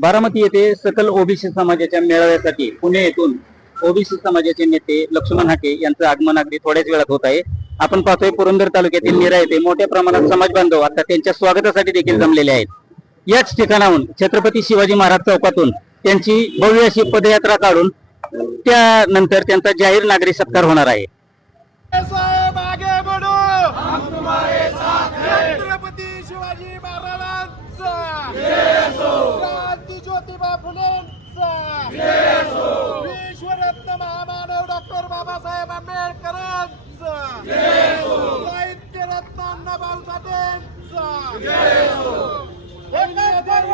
बारामती येथे सकल ओबीसी समाजाच्या मेळाव्यासाठी पुणे येथून ओबीसी समाजाचे नेते लक्ष्मण हाके यांचं आगमन अगदी थोड्याच वेळात होत आहे. आपण पाहतोय पुरंदर तालुक्यातील निरा येथे मोठ्या प्रमाणात समाज बांधव आता त्यांच्या स्वागतासाठी देखील जमलेले आहेत. याच ठिकाणाहून छत्रपती शिवाजी महाराज चौकातून त्यांची भव्य अशी पदयात्रा काढून त्यानंतर त्यांचा जाहीर नागरी सत्कार होणार आहे. छत्रपती शिवाजी महाराजांचा. फुलेंचा विश्वरत्न महामानव डॉक्टर बाबासाहेब आंबेडकरांचा. साहित्य रत्न अण्णाभाऊ साठेंचा. एकच पर्व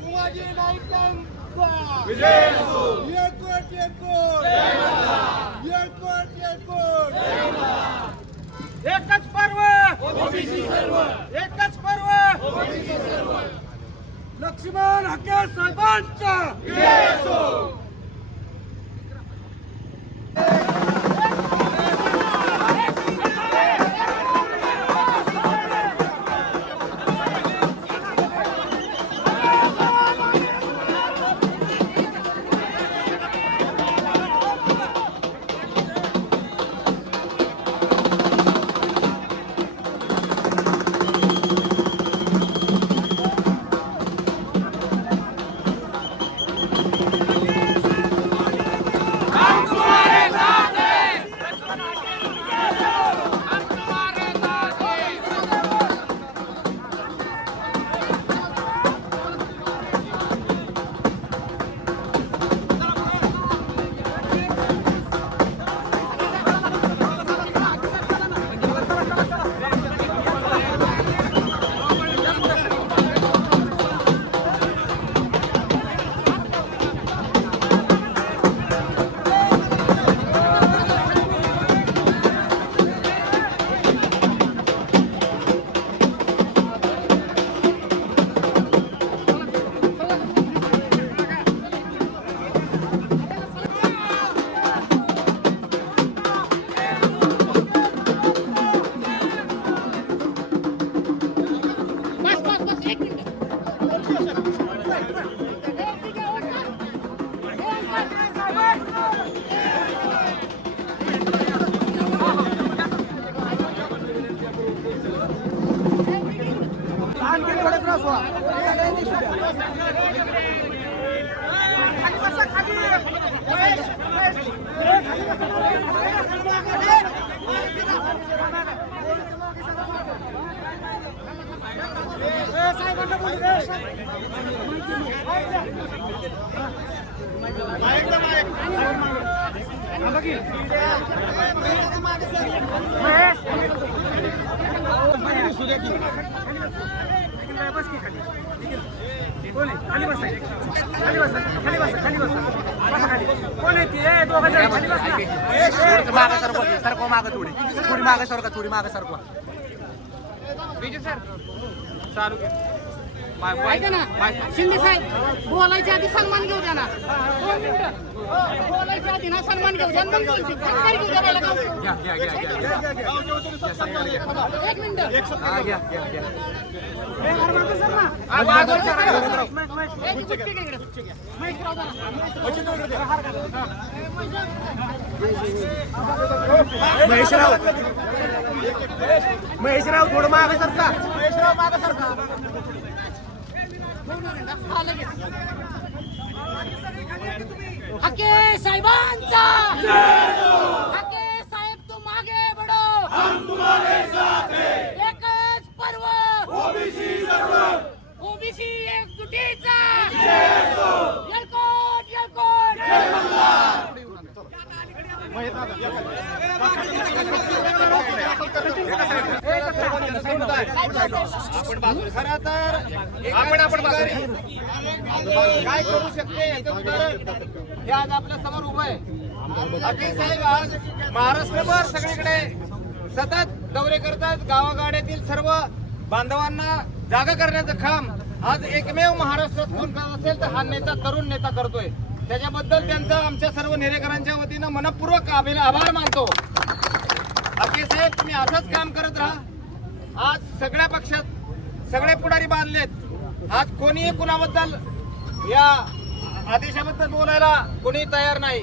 शिवाजी नाईकांचा. येळकोट येळकोट येळकोट येळकोट एकच पर्व एकच पर्व लक्ष्मण हके साहेबांचा सुद्या माग सरको सरको माग थोडी. थोडी माग सरका थोडी माग सरको ऐका ना. शिंदे साहेब बोलायच्या आधी सन्मान घेऊ द्या ना. दोन मिनिटं. बोलायच्या आधी ना सन्मान घेऊ द्या. मग घेऊ पहिला एक मिनिट. महेशराव. महेशराव थोडं माग सरका महेशराव माग सरका हके साहेबांचा हके साहेब तुम आगे बढो हम तुम्हारे साथ एकच पर्व ओबीसी सर्व ओबीसी एकजुटीचा येळकोट येळकोट तर आपण आपण काय करू शकते याचं उदाहरण? हे आज आपल्यासमोर उभं आहे. अखिल साहेब आज महाराष्ट्रभर सगळीकडे सतत दौरे करतात. गावागाड्यातील सर्व बांधवांना जागा करण्याचं काम आज एकमेव महाराष्ट्रात कोण करत असेल तर हा नेता तरुण नेता करतोय. त्याच्याबद्दल त्यांचा आमच्या सर्व नेरेकरांच्या वतीनं मनपूर्वक आभार मानतो. अखिल साहेब तुम्ही असंच काम करत राहा. आज सगळ्या पक्षात सगळे पुढारी बांधलेत. आज कोणीही कुणाबद्दल या आदेशाबद्दल बोलायला कोणी तयार नाही.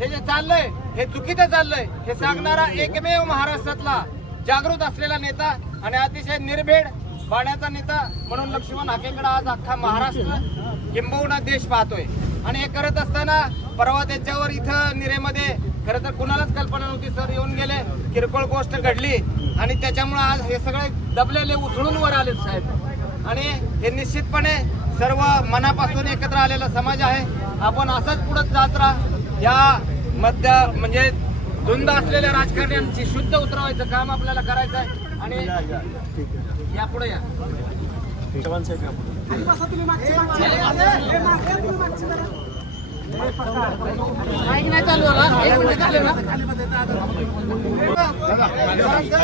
हे जे चाललंय हे चुकीचं चाललंय हे सांगणारा एकमेव महाराष्ट्रातला जागृत असलेला नेता आणि अतिशय निर्भेड पाण्याचा नेता म्हणून लक्ष्मण हाकेकडे आज अख्खा महाराष्ट्र किंबहुना देश पाहतोय. आणि हे करत असताना परवा त्यांच्यावर इथं निरेमध्ये खरं तर कुणालाच कल्पना नव्हती सर येऊन गेले किरकोळ गोष्ट घडली आणि त्याच्यामुळे आज हे सगळे दबलेले उचलून वर आले साहेब. आणि हे निश्चितपणे सर्व मनापासून एकत्र आलेला समाज आहे. आपण असंच पुढे जात राहा. या मध्य म्हणजे धुंद असलेल्या राजकारण्यांची शुद्ध उतरवायचं काम आपल्याला करायचं आहे. आणि या. पुढे. या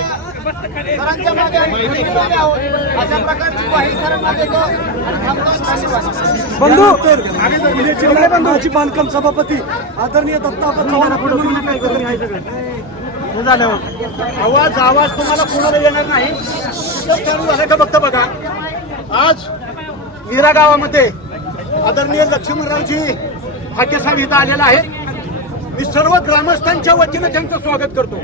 सरांच्या मागे अशा प्रकारची आणि बंधू. बंधूची बांधकाम सभापती आदरणीय दत्ता चव्हाण आवाज आवाज तुम्हाला कोणाला येणार नाही? चालू झालं का बघता बघा. आज मीरा गावामध्ये आदरणीय लक्ष्मीरावजी हाके इथं आलेला आहे. मी सर्व ग्रामस्थांच्या वतीनं त्यांचं स्वागत करतो.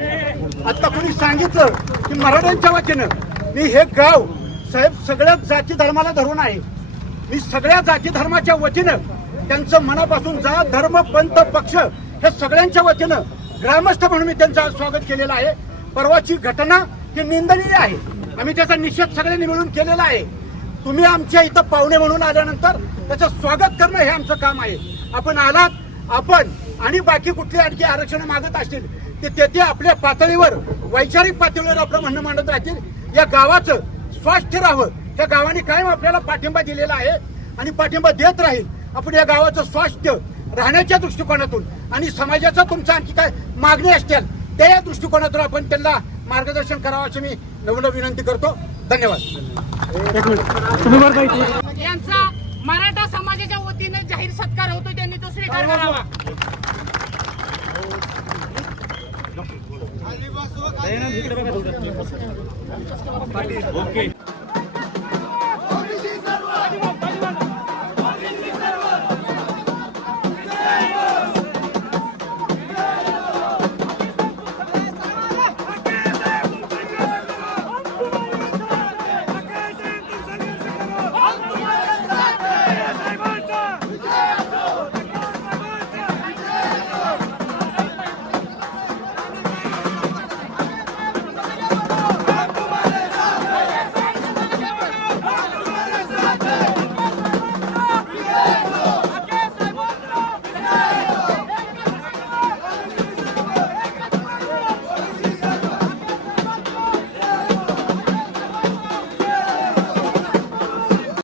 आता कोणी सांगितलं की मराठ्यांच्या वतीनं मी हे गाव साहेब सगळ्या जाती धर्माला धरून आहे. मी सगळ्या जाती धर्माच्या वतीनं त्यांचं मनापासून जा धर्म पंथ पक्ष हे सगळ्यांच्या वतीनं ग्रामस्थ म्हणून मी त्यांचं स्वागत केलेलं आहे. परवाची घटना ही निंदनीय आहे. आम्ही त्याचा निषेध सगळ्यांनी मिळून केलेला आहे. तुम्ही आमच्या इथं पाहुणे म्हणून आल्यानंतर त्याचं स्वागत करणं हे आमचं काम आहे. आपण आलात आपण आणि बाकी कुठली आणखी आरक्षण मागत असतील ते तेथे आपल्या पातळीवर वैचारिक पातळीवर आपलं म्हणणं मांडत राहतील. या गावाचं स्वास्थ्य राहावं. त्या गावाने कायम आपल्याला पाठिंबा दिलेला आहे आणि पाठिंबा देत राहील. आपण या गावाचं स्वास्थ्य राहण्याच्या दृष्टिकोनातून आणि समाजाचा तुमचा आणखी काय मागणी असतील त्या या दृष्टिकोनातून आपण त्यांना मार्गदर्शन करावं अशी मी नवून विनंती करतो. धन्यवाद. यांचा मराठा स्वीकार करावा. ओके. Hey!